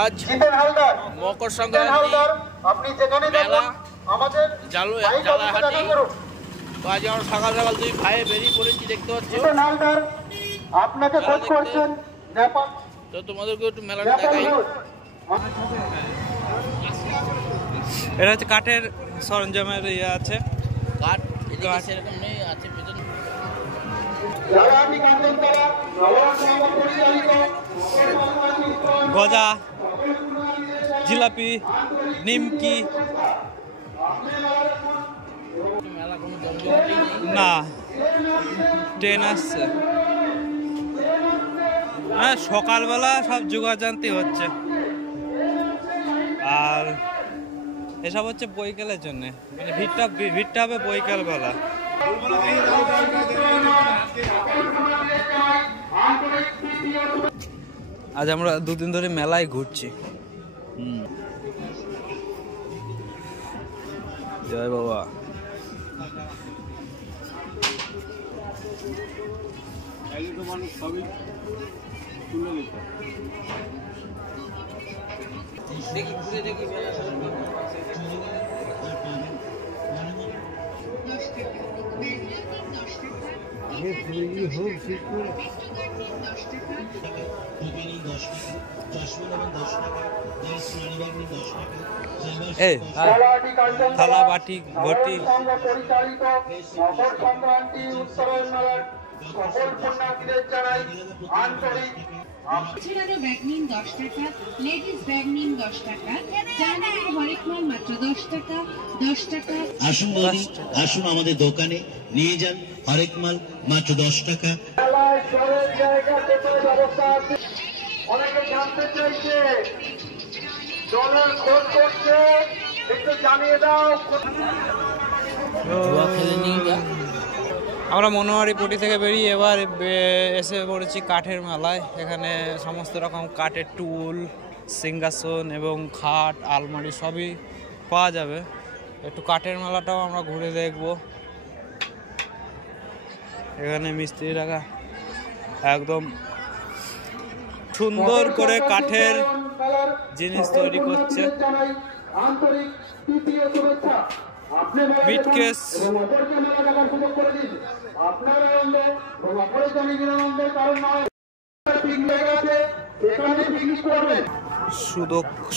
আজ মকর সংক্রান্তি মেলা জালাহাটি। তো আজ আমরা সকাল সকাল দুই ভাই বেরিয়ে পড়েছি, দেখতে পাচ্ছি। তো তোমাদেরকে একটু মেলাটা দেখাই। এটা হচ্ছে কাঠের সরঞ্জামের ইয়ে আছে, কাঠ সেরকম নেই, আছে পেছনে। গজা, জিলাপি, নিমকি। মেলা কোনো জমজমাটেই নেই না, ট্রেন আসছে। হ্যাঁ, সকালবেলা সব যোগাযান্তি হচ্ছে, আর এসব হচ্ছে বৈকালের জন্য, মানে ভিড়টা হবে বৈকাল বেলা। আজ আমরা দুদিন ধরে মেলায় ঘুরছি। জয় বাবা। থালা বাটি ঘটি। ব্যাগ নিন 10 টাকা, লেডিস ব্যাগ নিন 10 টাকা, জার্মানির হরেক মাল মাত্র 10 টাকা, 10 টাকা। আসুন বলি, আসুন আমাদের দোকানে নিয়ে যান হরেক মাল মাত্র 10 টাকা। অনেকে জানতে চাইছে, জলের খোঁজ করছে, একটু জানিয়ে দাও। আমরা মনোহারিপট্টি থেকে বেরিয়ে এবার এসে পড়েছি কাঠের মেলায়। এখানে সমস্ত রকম কাঠের টুল, সিংহাসন এবং খাট, আলমারি সবই পাওয়া যাবে। একটু কাঠের মেলাটাও আমরা ঘুরে দেখব। এখানে মিস্ত্রিরা একদম সুন্দর করে কাঠের জিনিস তৈরি করছে। মিটকেস,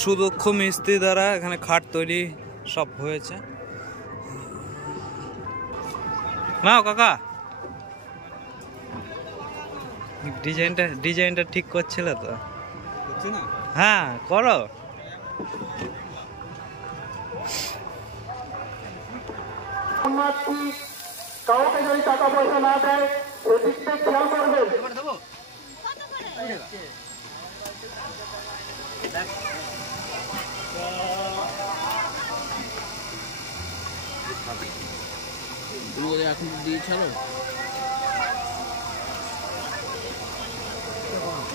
সুদক্ষ মিস্ত্রি দ্বারা এখানে খাট তৈরি সব হয়েছে। না কাকা, ডিজাইনটা ঠিক করছিল তো? হ্যাঁ, করো। কাউকে যদি টাকা পয়সা না দেয় সেদিকটা খেয়াল করবেন। এখন দিয়েছিল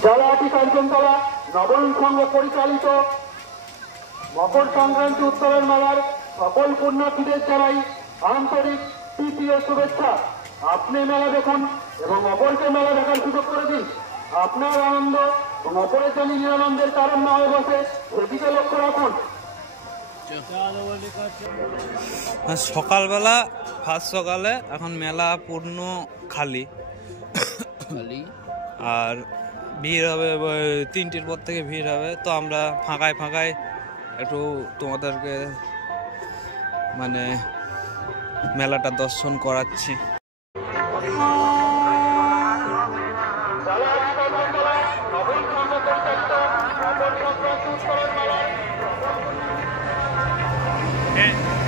জালাহাটি কাঞ্চনতলা নবম সংঘ পরিচালিত মকর সংক্রান্তি উৎসবের মেলার সকল পুণ্যার্থীদের জানাই আন্তরিক তৃতীয় শুভেচ্ছা। আপনি মেলা দেখুন এবং অপরকে মেলা দেখার সুযোগ করে দিন। আপনার আনন্দ এবং অপরের জন্য নিরানন্দের কারণ না হয়ে বসে সেদিকে লক্ষ্য রাখুন। সকালবেলা ফার্স্ট সকালে এখন মেলা পূর্ণ খালি, আর ভিড় হবে 3টের পর থেকে ভিড় হবে। তো আমরা ফাঁকায় ফাঁকায় একটু তোমাদেরকে মানে মেলাটা দর্শন করাচ্ছি।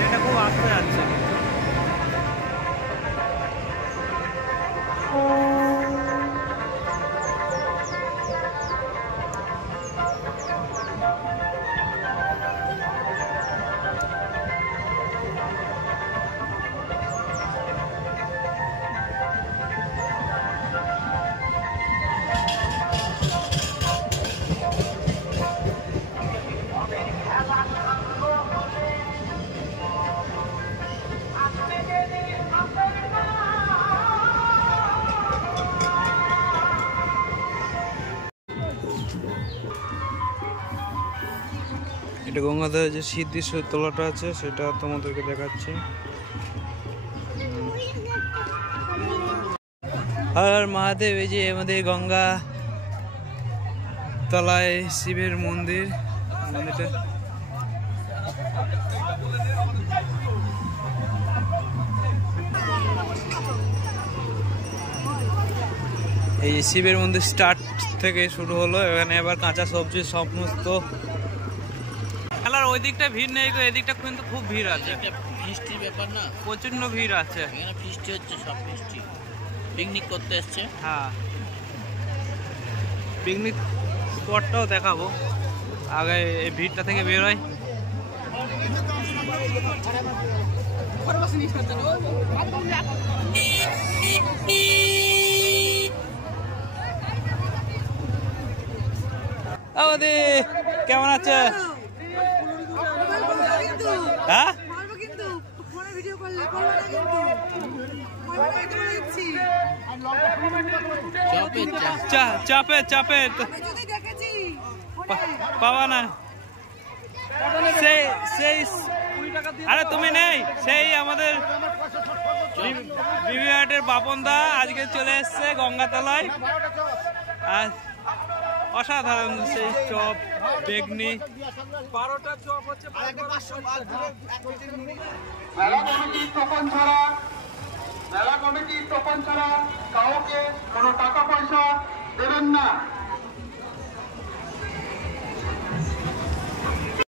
এটা খুব আস্তে যাচ্ছে। এটা গঙ্গাধারে যে স্মৃতিতলাটা আছে সেটা তোমাদেরকে দেখাচ্ছি। আর মহাদেব, এই যে আমাদের গঙ্গা তলায় শিবের মন্দির, মন্দিরটা এই শিবের মন্দির স্টার্ট থেকে শুরু হলো। এখানে এবার কাঁচা সবজি সমস্ত খেলার ওই দিকটা ভিড় নেই, এদিকটা কিন্তু খুব ভিড় আছে। ফিস্টির ব্যাপার না, প্রচন্ড ভিড় আছে এখানে ফিস্টি হচ্ছে, সব ফিস্টি পিকনিক করতে এসছে। হ্যাঁ, পিকনিক স্পটটাও দেখাবো, আগে এই ভিড়টা থেকে বেরোয়। কেমন আছে? হ্যাঁ, চাপে চাপে পাবা না। সেই আরে তুমি নেই, সেই আমাদের বিবিহাটের বাপন দা আজকে চলে এসছে গঙ্গাতলায়। আর অসাধারণ সেই চপ, বেগনি, 12টা চপ হচ্ছে। মেলা কমিটি টোকন ছাড়া কাউকে কোনো টাকা পয়সা দেবেন না।